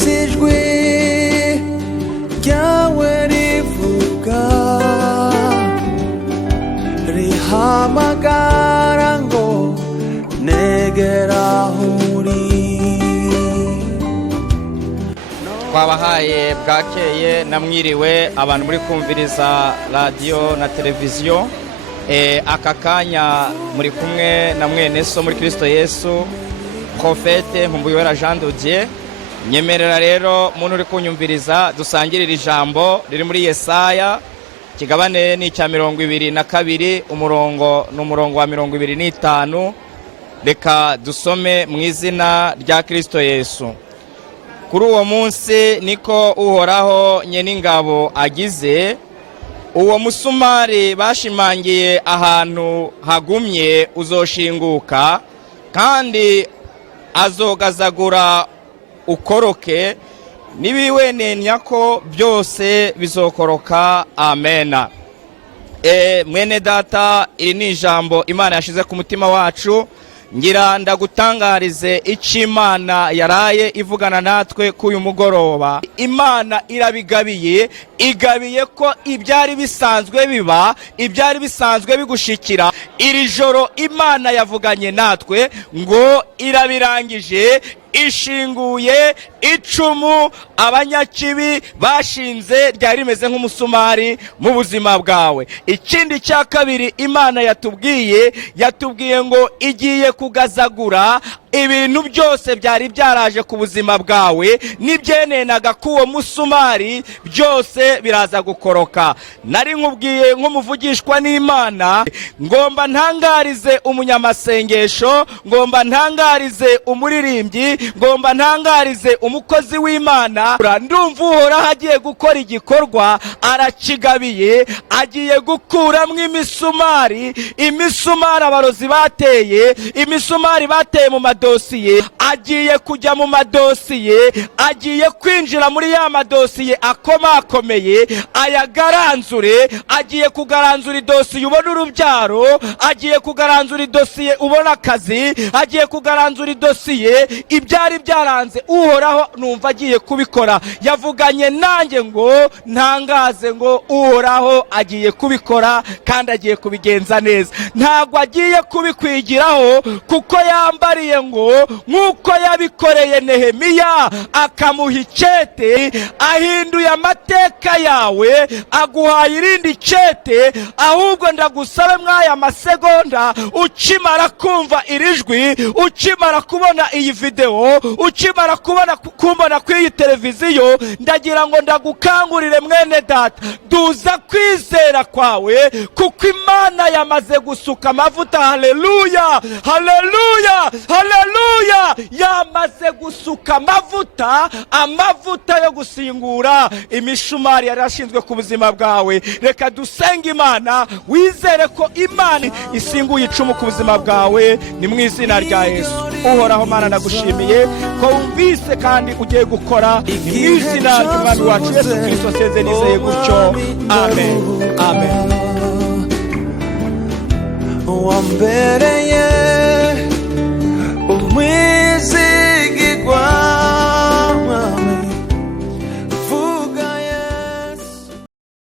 ijwi ryawe rivuga rihamagara ngo negera aho uri. Twabahaye bwakeye namwiriwe abantu muri kumviriza radio na televiziyo. Aka kanya muri kumwe na mwene so muri Kristo Yesu Profete Nkumbuyiwera Jean de Dieu. Nyemerera rero muntu uri kunyumviriza dusangirira ijambo riri muri Yesaya kigabane ni cya 22 umurongo wa 25. Reka dusome mu izina rya Kristo Yesu. Kuri uwo munsi niko Uhoraho Nyeningabo agize, uwo musumari bashimangiye ahantu hagumye uzoshinguka kandi azogazagura ukoroke, nibiwenenya ko byose bizokoroka. Amena. Mwene data, iri ni ijambo Imana yashize ku mutima wacu. Ngira ndagutangarize ic'Imana yaraye ivugana natwe k'uyu mugoroba. Imana irabigabiye, igabiye ko ibyari bisanzwe biba, ibyari bisanzwe bigushikira. Iri joro Imana yavuganye natwe ngo irabirangije, ishinguye icumu abanyakibi bashinze ryari rimeze nk'umusumari mu buzima bwawe. Ikindi cya kabiri Imana yatubwiye ngo igiye kugazagura ibintu byose byari byaraje ku buzima bwawe, n'ibyenenaga k'uwo musumari byose biraza gukoroka. Nari nkubwiye nk'umuvugishwa n'Imana, ngomba ntangarize umunyamasengesho, ngomba ntangarize umuririmbyi, ngomba ntangarize umukozi w'Imana. Ndumva Uhoraho agiye gukora igikorwa, arakigabiye, agiye gukuramwo imisumari abarozi bateye, imisumari bateye mu madosiye, agiye kujya mu madosiye, agiye kwinjira muri ya madosiye akomakomeye, ayagaranzure. Agiye kugaranzura idosiye ubona urubyaro, agiye kugaranzura idosiye ubona akazi, agiye kugaranzura idosiye ibyari byaranze. Uhoraho numva agiye kubikora. Yavuganye nanjye ngo ntangaze ngo Uhoraho agiye kubikora kandi agiye kubigenza neza. Ntabwo agiye kubikwigiraho, kuko yambariye ngo nk'uko yabikoreye Nehemiya akamuha icete, ahinduye amateka yawe, aguhaye irindi cete. Ahubwo ndagusabe mwaya masegonda, ukimara kumva iri jwi, ukimara kubona iyi video, ukimara kumbona kw'iyi televiziyo, ndagira ngo ndagukangurire mwene data, duza kwizera kwawe, kuko Imana yamaze gusuka amavuta. Haleluya, haleluya, haleluya. Yamaze gusuka amavuta yo gusingura imishumari yari ashinzwe ku buzima bwawe. Reka dusenge Imana, wizere ko Imana isinguye icumu ku buzima bwawe, ni mu izina rya Yesu. Uhoraho Mana, nagushimiye ko wumvise kandi ugiye gukora, ni mu izina ry'Umwami wacu Yesu Kristo senze nizeye gutyo. Amen, amen. Wambereye